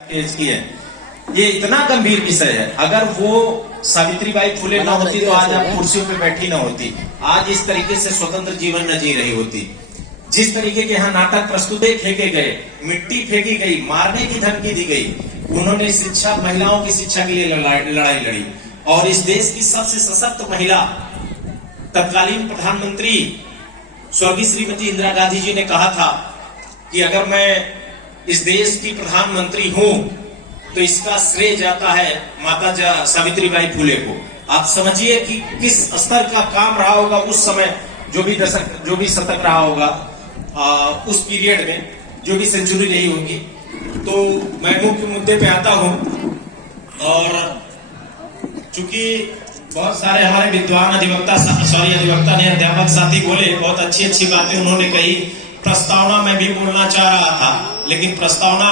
पेश की है। ये इतना गंभीर विषय है। अगर वो सावित्रीबाई फुले न होती तो आज आप कुर्सियों पे बैठी न होती, आज इस तरीके से स्वतंत्र जीवन न जी रही होती। जिस तरीके के यहाँ नाटक प्रस्तुते फेंके गए, मिट्टी फेंकी गई, मारने की धमकी दी गई, उन्होंने शिक्षा, महिलाओं की शिक्षा के लिए लड़ाई लड़ी। और इस देश की सबसे सशक्त महिला तत्कालीन प्रधानमंत्री स्वर्गीय श्रीमती इंदिरा गांधी जी ने कहा था कि अगर मैं इस देश की प्रधानमंत्री हूं तो इसका श्रेय जाता है माता सावित्रीबाई फुले को। आप समझिए कि किस स्तर का काम रहा होगा उस समय, जो भी शतक रहा होगा उस पीरियड में, जो भी सेंचुरी रही होगी। तो मैं मुख्य मुद्दे पे आता हूं। और चूंकि बहुत सारे हमारे विद्वान अधिवक्ता नहीं, अध्यापक साथी बोले, बहुत अच्छी अच्छी बातें उन्होंने कही। प्रस्तावना में भी बोलना चाह रहा था, लेकिन प्रस्तावना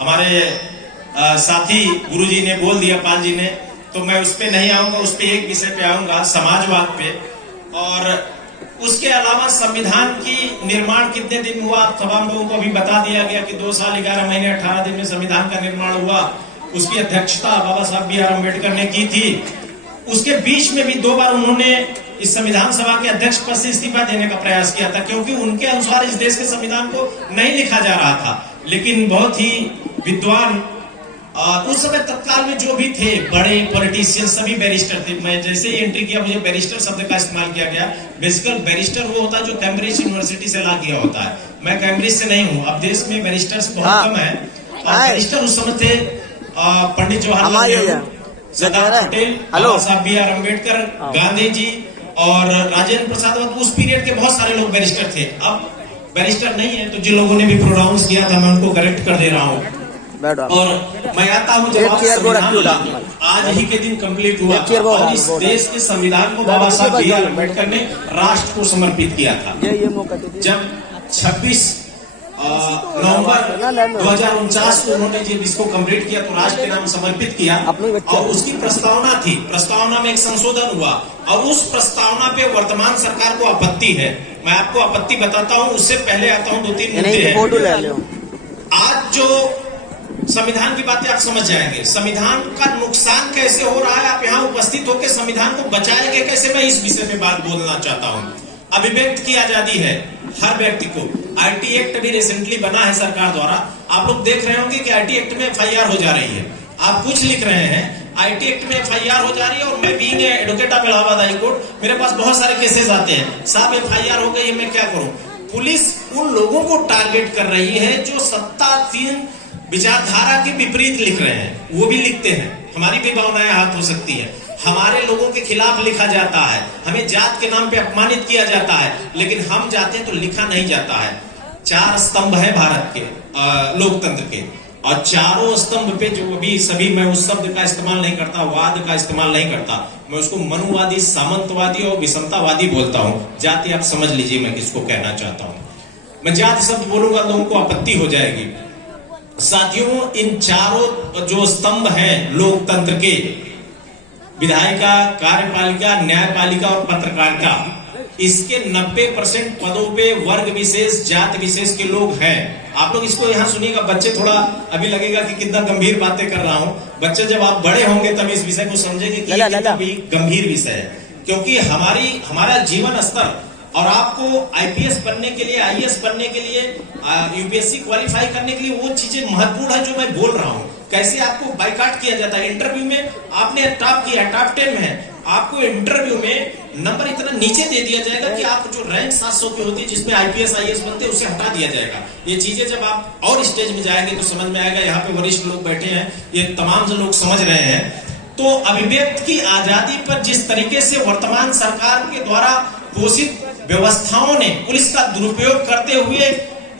हमारे साथी गुरुजी ने बोल दिया, पाल जी ने, तो मैं उस पे नहीं आऊंगा। उस पे एक विषय पे आऊंगा, समाजवाद पे। और उसके अलावा संविधान की निर्माण कितने दिन हुआ, तमाम लोगों को अभी बता दिया गया कि 2 साल 11 महीने 18 दिन में संविधान का निर्माण हुआ। उसकी अध्यक्षता बाबा साहब बी आर अम्बेडकर ने की थी। उसके बीच में भी 2 बार उन्होंने इस संविधान सभा के अध्यक्ष पद से इस्तीफा देने का प्रयास किया था, क्योंकि उनके अनुसार इस देश के संविधान को नहीं लिखा जा रहा था। लेकिन बहुत ही विद्वान उस समय तत्काल में जो भी थे बड़े पॉलिटिशियन, सभी बैरिस्टर थे। मैं जैसे ही एंट्री किया, मुझे बैरिस्टर शब्द का इस्तेमाल किया गया। बेसिकल बैरिस्टर वो होता है जो कैम्ब्रिज यूनिवर्सिटी से ला किया होता है। मैं कैम्ब्रिज से नहीं हूँ। अब देश में बैरिस्टर्स बहुत कम है। बैरिस्टर उस समय थे पंडित जवाहरलाल नेहरू, सरदार पटेल, बाबा साहब बी आर अम्बेडकर, गांधी जी और राजेंद्र प्रसाद। उस पीरियड के बहुत सारे लोग बैरिस्टर थे। अब बैरिस्टर नहीं है, तो जिन लोगों ने भी प्रोनाउंस किया था मैं उनको करेक्ट कर दे रहा हूँ। और मैं आता हूँ, जब आज ही के दिन कंप्लीट हुआ और इस देश के संविधान को बाबा साहब बी आर अम्बेडकर ने राष्ट्र को समर्पित किया था। जब 26 नवंबर 2049 को उन्होंने जब इसको कंप्लीट किया तो राष्ट्र के नाम समर्पित किया। और उसकी प्रस्तावना थी, प्रस्तावना में एक संशोधन हुआ और उस प्रस्तावना पे वर्तमान सरकार को आपत्ति है। मैं आपको आपत्ति बताता हूँ, उससे पहले आता हूँ 2-3 मुद्दे हैं। आज जो संविधान की बातें आप समझ जाएंगे, संविधान का नुकसान कैसे हो रहा है, आप यहाँ उपस्थित होकर संविधान को बचाएंगे कैसे, मैं इस विषय पे बात बोलना चाहता हूँ। अभिव्यक्त की आजादी है हर व्यक्ति को। आईटी एक्ट भी रिसेंटली बना है सरकार द्वारा। आप लोग देख रहे होंगे कि आईटी एक्ट में एफआईआर हो जा रही है। आप कुछ लिख रहे हैं, आईटी एक्ट में एफआईआर हो जा रही है। और मैं being advocate of Allahabad high court, मेरे पास बहुत सारे केसेस आते हैं, साहब एफआईआर हो गई है, मैं क्या करूं। पुलिस उन लोगों को टारगेट कर रही है जो सत्तासीन विचारधारा के विपरीत लिख रहे हैं। वो भी लिखते हैं, हमारी भी भावनाएं हाथ हो सकती है। हमारे लोगों के खिलाफ लिखा जाता है, हमें जात के नाम पे अपमानित किया जाता है, लेकिन हम जाते हैं तो लिखा नहीं जाता है। 4 स्तंभ है भारत के लोकतंत्र के, और चारों स्तंभ पे जो भी सभी, मैं उस शब्द का इस्तेमाल नहीं करता, वाद का इस्तेमाल नहीं करता, मैं उसको मनुवादी, सामंतवादी और विषमतावादी बोलता हूँ। जाति आप समझ लीजिए मैं किसको कहना चाहता हूँ। मैं जाति शब्द बोलूंगा लोगों को आपत्ति हो जाएगी। साथियों, इन चारों जो स्तंभ हैं लोकतंत्र के, विधायिका, कार्यपालिका, न्यायपालिका और पत्रकारिता, इसके 90% पदों पे वर्ग विशेष, जात विशेष के लोग हैं। आप लोग इसको यहाँ सुनिएगा। बच्चे थोड़ा अभी लगेगा कि कितना गंभीर बातें कर रहा हूँ। बच्चे जब आप बड़े होंगे तब इस विषय को समझेंगे कि ये कितना भी गंभीर विषय है। क्योंकि हमारा जीवन स्तर, और आपको आईपीएस बनने के लिए, आईएएस बनने के लिए, यूपीएससी क्वालिफाई करने के लिए वो चीजें महत्वपूर्ण है जो मैं बोल रहा हूँ। कैसे आपको बाइकाट किया जाता है। इंटरव्यू में आपने टॉप किया, टॉप 10 में है, आपको इंटरव्यू में नंबर इतना नीचे दे दिया जाएगा कि आप जो रैंक 700 की होती है जिसमें आईपीएस आईएएस बनते हैं, उसे हटा दिया जाएगा। ये चीजें जब आप और स्टेज में जाएंगे तो समझ में आएगा। यहाँ पे वरिष्ठ लोग बैठे हैं, ये तमाम लोग समझ रहे हैं। तो अभिव्यक्त की आजादी पर जिस तरीके से वर्तमान सरकार के द्वारा पोषित व्यवस्थाओं ने पुलिस का दुरुपयोग करते हुए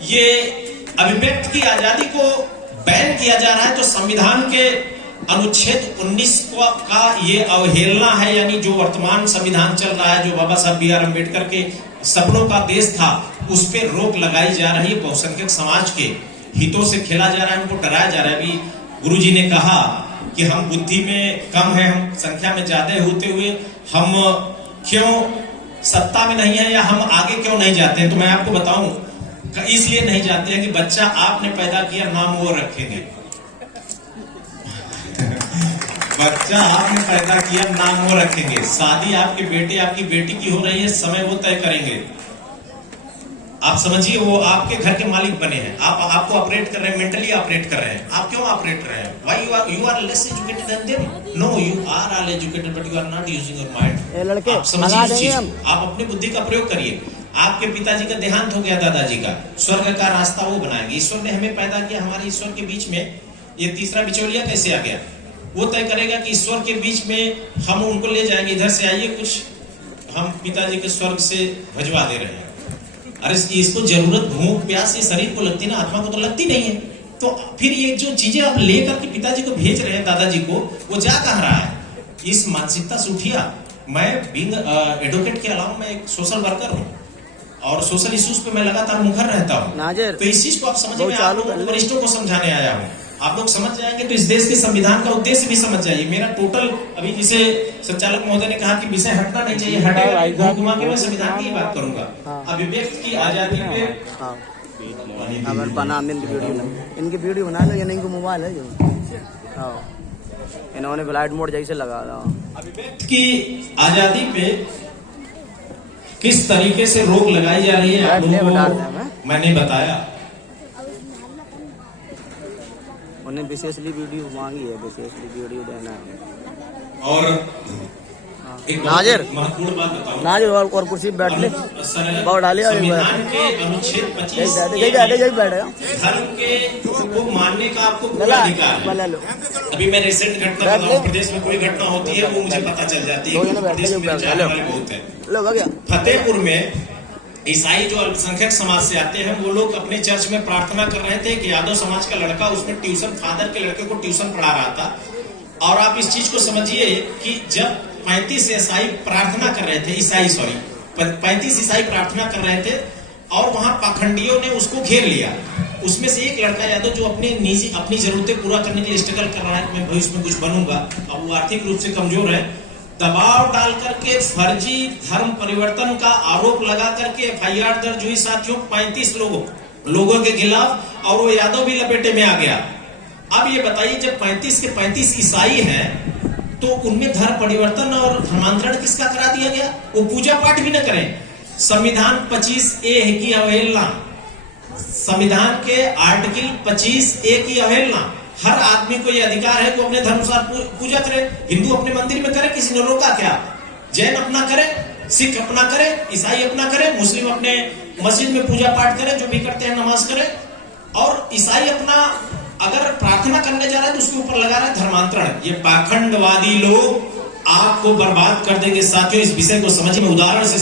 ये अभिव्यक्त की आजादी को बैन किया जा रहा है, तो संविधान के अनुच्छेद 19 का ये अवहेलना है। यानी जो वर्तमान संविधान चल रहा है, जो बाबा साहब बी आर अम्बेडकर के सपनों का देश था, उस पर रोक लगाई जा रही है। बहुसंख्यक समाज के हितों से खेला जा रहा है, उनको डराया जा रहा है। अभी गुरुजी ने कहा कि हम बुद्धि में कम है, हम संख्या में ज्यादा होते हुए हम क्यों सत्ता में नहीं है, या हम आगे क्यों नहीं जाते हैं। तो मैं आपको बताऊं, इसलिए नहीं जाते हैं कि बच्चा आपने पैदा किया, नाम वो रखेंगे। बच्चा आपने पैदा किया, नाम वो रखेंगे। शादी आपके बेटे आपकी बेटी की हो रही है, समय वो तय करेंगे। आप समझिए, वो आपके घर के मालिक बने हैं, आपको ऑपरेट कर रहे हैं, मेंटली ऑपरेट कर रहे हैं। आप क्यों ऑपरेट कर रहे हैं? Why you are less educated than them? No, you are all educated but you are not using your mind. आप समझिए इस चीज को, आप अपनी बुद्धि का प्रयोग करिए। आपके पिताजी का देहांत हो गया, दादाजी का, स्वर्ग का रास्ता वो बनाएंगे। ईश्वर ने हमें पैदा किया, हमारे ईश्वर के बीच में ये तीसरा बिचौलिया कैसे आ गया? वो तय करेगा कि ईश्वर के बीच में हम उनको ले जाएंगे, इधर से आइए, कुछ हम पिताजी के स्वर्ग से भजवा दे रहे हैं। अरे इसको जरूरत भूख प्यास ये शरीर को लगती ना, आत्मा को तो लगती नहीं है। तो फिर ये जो चीजें आप लेकर के पिताजी को भेज रहे हैं, दादाजी को, वो जा कहाँ रहा है? इस मानसिकता से उठिए। मैं बीइंग एडवोकेट के अलावा मैं एक सोशल वर्कर हूँ और सोशल इश्यूज पे मैं लगातार मुखर रहता हूँ। तो इस चीज को आप समझिए, मैं आप लोगों वरिष्ठों को समझाने आया हूँ। आप लोग समझ जाएंगे तो इस देश के संविधान का उद्देश्य भी समझ जाइए। मेरा टोटल अभी जिसे संचालक महोदय ने कहा कि विषय हटना नहीं चाहिए, हटेगा घुमा के मैं संविधान की बात करूंगा। अभिव्यक्त की आजादी पे इनकी वीडियो बना लो, ये इनको मोबाइल है जो इन्होंने फ्लाइट मोड जैसे लगा रहा। अभिव्यक्त की आजादी पे किस तरीके से रोक लगाई जा रही है आप लोगों को मैंने बताया। उन्हें विशेषली वीडियो मांगी है, विशेषली वीडियो देना है। और एक महत्वपूर्ण बात बताऊं, नाजिर और कुर्सी बैठ ले, बहुत डालिए। संविधान के अनुच्छेद 25 धर्म के को मानने का आपको पूरा अधिकार है। अभी मैं रिसेंट घटना बताऊं, प्रदेश में कोई घटना होती है वो मुझे पता चल जाती है, प्रदेश में जाने वाले बहुत है। फतेहपुर में ईसाई जो अल्पसंख्यक समाज से आते हैं, वो लोग अपने चर्च में प्रार्थना कर रहे थे कि यादव समाज का लड़का उसमें ट्यूशन, फादर के लड़के को ट्यूशन पढ़ा रहा था। और आप इस चीज को समझिए कि जब 35 ईसाई प्रार्थना कर रहे थे, 35 ईसाई प्रार्थना कर रहे थे और वहां पाखंडियों ने उसको घेर लिया। उसमें से एक लड़का यादव जो अपनी जरूरतें पूरा करने के लिए स्ट्रगल कर रहा है, मैं भविष्य में कुछ बनूंगा, अब वो आर्थिक रूप से कमजोर है, दबाव डाल करके फर्जी धर्म परिवर्तन का आरोप लगा करके FIR दर्ज हुई साथियों 35 लोगों के खिलाफ, और वो यादव भी लपेटे में आ गया। अब ये बताइए, जब 35 के 35 ईसाई हैं तो उनमें धर्म परिवर्तन और धर्मांतरण किसका करा दिया गया? वो पूजा पाठ भी न करें। संविधान 25A की अवहेलना, संविधान के आर्टिकल 25A की अवहेलना। हर आदमी को यह अधिकार है कि अपने धर्मानुसार पूजा करे। हिंदू अपने मंदिर में करे, किसी ने रोका क्या? जैन अपना करे, सिख अपना करे, ईसाई अपना करे, मुस्लिम अपने मस्जिद में पूजा पाठ करे, जो भी करते हैं नमाज करे। और ईसाई अपना अगर प्रार्थना करने जा रहा है तो उसके ऊपर लगा रहा है धर्मांतरण। ये पाखंडवादी लोग आपको बर्बाद कर देंगे साथियों। इस विषय को समझिए, मैं उदाहरण से